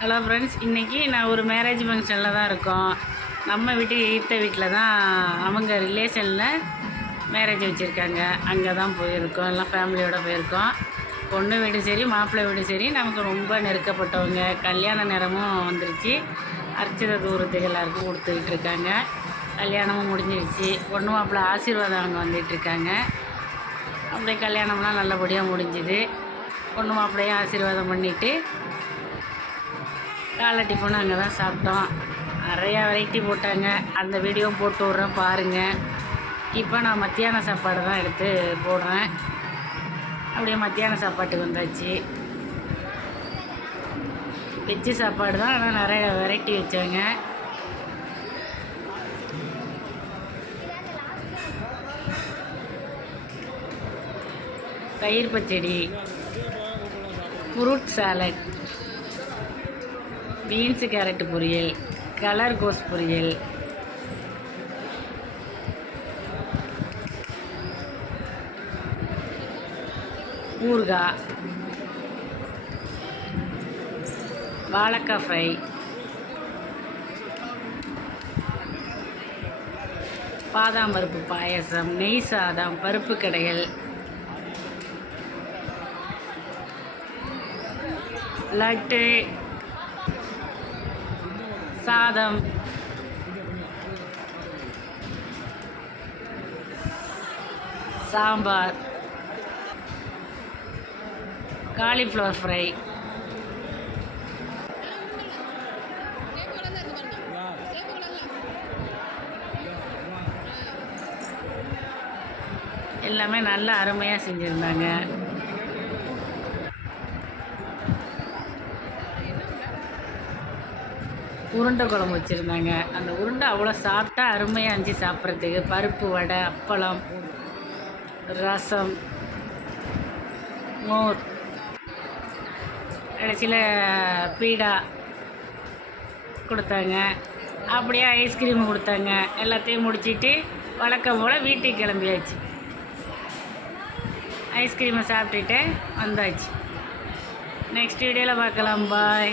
Hello friends இன்றைக்கி நான் ஒரு மேரேஜ் ஃபங்க்ஷனில் தான் இருக்கோம். நம்ம வீட்டு ஈத்த வீட்டில் தான் அவங்க ரிலேஷனில் மேரேஜ் வச்சுருக்காங்க. அங்கே தான் போயிருக்கோம். எல்லாம் ஃபேமிலியோடு போயிருக்கோம். பொண்ணு வீடு சரி மாப்பிள்ளை வீடு சரி நமக்கு ரொம்ப நெருக்கப்பட்டவங்க. கல்யாண நேரமும் வந்துருச்சு. அர்ச்சித தூரத்துக்கு எல்லாருக்கும் கொடுத்துக்கிட்டு இருக்காங்க. கல்யாணமும் முடிஞ்சிருச்சு. பொண்ணு மாப்பிள்ளை ஆசீர்வாதம் அவங்க வந்துட்டு இருக்காங்க. அப்படியே கல்யாணம்லாம் நல்லபடியாக முடிஞ்சுது. பொண்ணு மாப்பிள்ளையும் ஆசீர்வாதம் பண்ணிவிட்டு காலை டிஃபனும் அங்கே தான் சாப்பிட்டோம். நிறையா வெரைட்டி போட்டாங்க. அந்த வீடியோ போட்டு விட்றேன் பாருங்கள் இப்போ நான் மத்தியான சாப்பாடு தான் எடுத்து போடுறேன். அப்படியே மத்தியான சாப்பாட்டுக்கு வந்தாச்சு. வெஜ்ஜு சாப்பாடு தான் ஆனால் நிறைய வெரைட்டி வச்சாங்க. தயிர் பச்சடி ஃப்ரூட் சாலட் பீன்ஸு கேரட் பொரியல் கலர் கோஸ் பொரியல். ஊறுகாய் வாழைக்காய் ஃப்ரை. பாதாம் பருப்பு பாயசம் நெய் சாதம் பருப்பு கடைகள். லட்டு. சாதம். சாம்பார். Cauliflower fry. எல்லாமே நல்லா அருமையாக செஞ்சுருந்தாங்க. உருண்டை குழம்பு வச்சுருந்தாங்க. அந்த உருண்டை அவ்வளோ சாப்பிட்டா அருமையாக இருந்துச்சு சாப்பிட்றதுக்கு. பருப்பு வடை அப்பளம் ரசம் மோர். கடைசியில் பீடா கொடுத்தாங்க. அப்படியே ஐஸ்கிரீம் கொடுத்தாங்க. எல்லாத்தையும் முடிச்சிட்டு வழக்கம் போல் வீட்டுக்கு கிளம்பியாச்சு. ஐஸ்கிரீமை சாப்பிட்டுட்டு வந்தாச்சு. நெக்ஸ்ட் வீடியோவில் பார்க்கலாம். பாய்